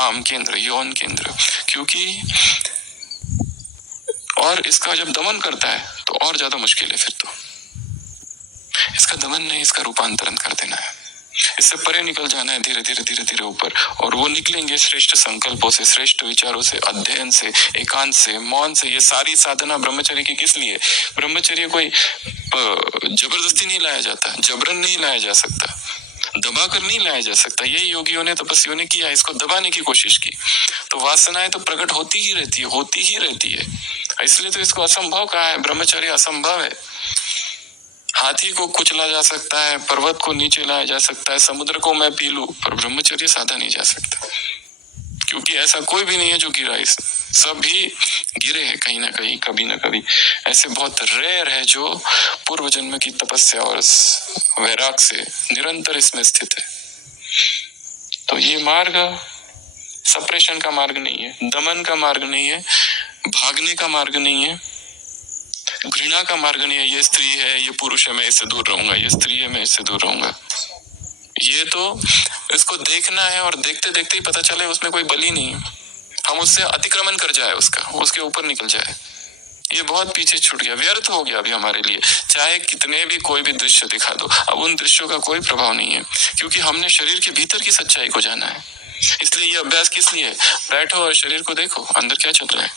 काम केंद्र, यौन केंद्र, क्योंकि और इसका जब दमन करता है तो और ज्यादा मुश्किल है। फिर तो इसका दमन नहीं, इसका रूपांतरण कर देना है, इससे परे निकल जाना है धीरे धीरे धीरे धीरे ऊपर। और वो निकलेंगे श्रेष्ठ संकल्पों से, श्रेष्ठ विचारों से, अध्ययन से, एकांत से, मौन से। ये सारी साधना ब्रह्मचर्य की किस लिए? ब्रह्मचर्य कोई जबरदस्ती नहीं लाया जाता, जबरन नहीं लाया जा सकता, दबा कर नहीं लाया जा सकता। यही योगियों ने, तपस्वियों ने किया, इसको दबाने की कोशिश की तो वासनाएं तो प्रकट होती ही रहती है, होती ही रहती है। इसलिए तो इसको असंभव कहा है, ब्रह्मचर्य असंभव है। हाथी को कुचला जा सकता है, पर्वत को नीचे लाया जा सकता है, समुद्र को मैं पी लूं, पर ब्रह्मचर्य साधा नहीं जा सकता, क्योंकि ऐसा कोई भी नहीं है जो गिरा। इस सभी गिरे हैं कहीं ना कहीं, कभी ना कभी। ऐसे बहुत रेयर है जो पूर्व जन्म की तपस्या और वैराग से निरंतर इसमें स्थित है। तो ये मार्ग सप्रेशन का मार्ग नहीं है, दमन का मार्ग नहीं है, भागने का मार्ग नहीं है, घृणा का मार्ग नहीं है। ये स्त्री है, ये पुरुष है, मैं इससे दूर रहूंगा, ये स्त्री है, मैं इससे दूर रहूंगा। ये तो इसको देखना है और देखते देखते ही पता चले उसमें कोई बलि नहीं है, हम उससे अतिक्रमण कर जाए, उसके ऊपर निकल जाए। ये बहुत पीछे छूट गया, व्यर्थ हो गया अभी हमारे लिए। चाहे कितने भी कोई भी दृश्य दिखा दो, अब उन दृश्यों का कोई प्रभाव नहीं है, क्योंकि हमने शरीर के भीतर की सच्चाई को जाना है। इसलिए ये अभ्यास किस लिए? बैठो और शरीर को देखो, अंदर क्या चल रहा है,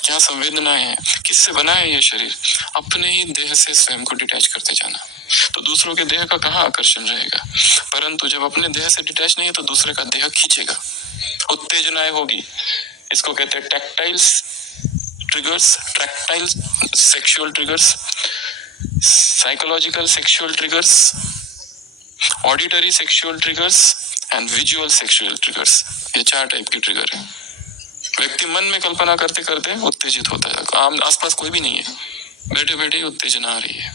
क्या संवेदनाएं हैं, किससे बना है ये शरीर। अपने ही देह से स्वयं को डिटैच करते जाना, तो दूसरों के देह का कहाँ आकर्षण रहेगा। परंतु जब अपने देह से डिटैच नहीं है तो दूसरे का देह खींचेगा, उत्तेजनाएं होगी। इसको कहते हैं tactiles triggers, tactile sexual triggers, psychological sexual triggers, auditory sexual triggers and visual sexual triggers. ये 4 टाइप के ट्रिगर हैं। व्यक्ति मन में कल्पना करते करते उत्तेजित होता है, आसपास कोई भी नहीं है, बैठे बैठे ही उत्तेजना आ रही है।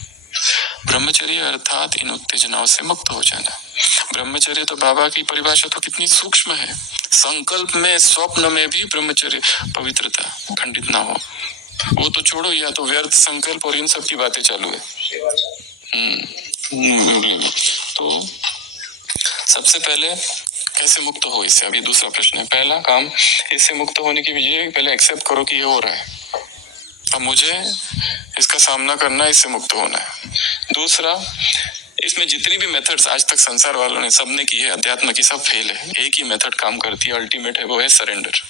ब्रह्मचर्य अर्थात इन उत्तेजनाओं से मुक्त हो जाना। ब्रह्मचर्य तो बाबा की परिभाषा तो कितनी सूक्ष्म है। संकल्प में, स्वप्न में भी ब्रह्मचर्य, पवित्रता खंडित ना हो। वो तो छोड़ो, या तो व्यर्थ संकल्प और इन सब की बातें चालू है। तो सबसे पहले कैसे मुक्त हो इससे, अभी दूसरा प्रश्न है। पहला काम इससे मुक्त होने की विजय, पहले एक्सेप्ट करो कि ये हो रहा है, अब मुझे इसका सामना करना है, इससे मुक्त होना है। दूसरा, इसमें जितनी भी मेथड्स आज तक संसार वालों ने सबने की है, अध्यात्म की, सब फेल है। एक ही मेथड काम करती है, अल्टीमेट है, वो है सरेंडर।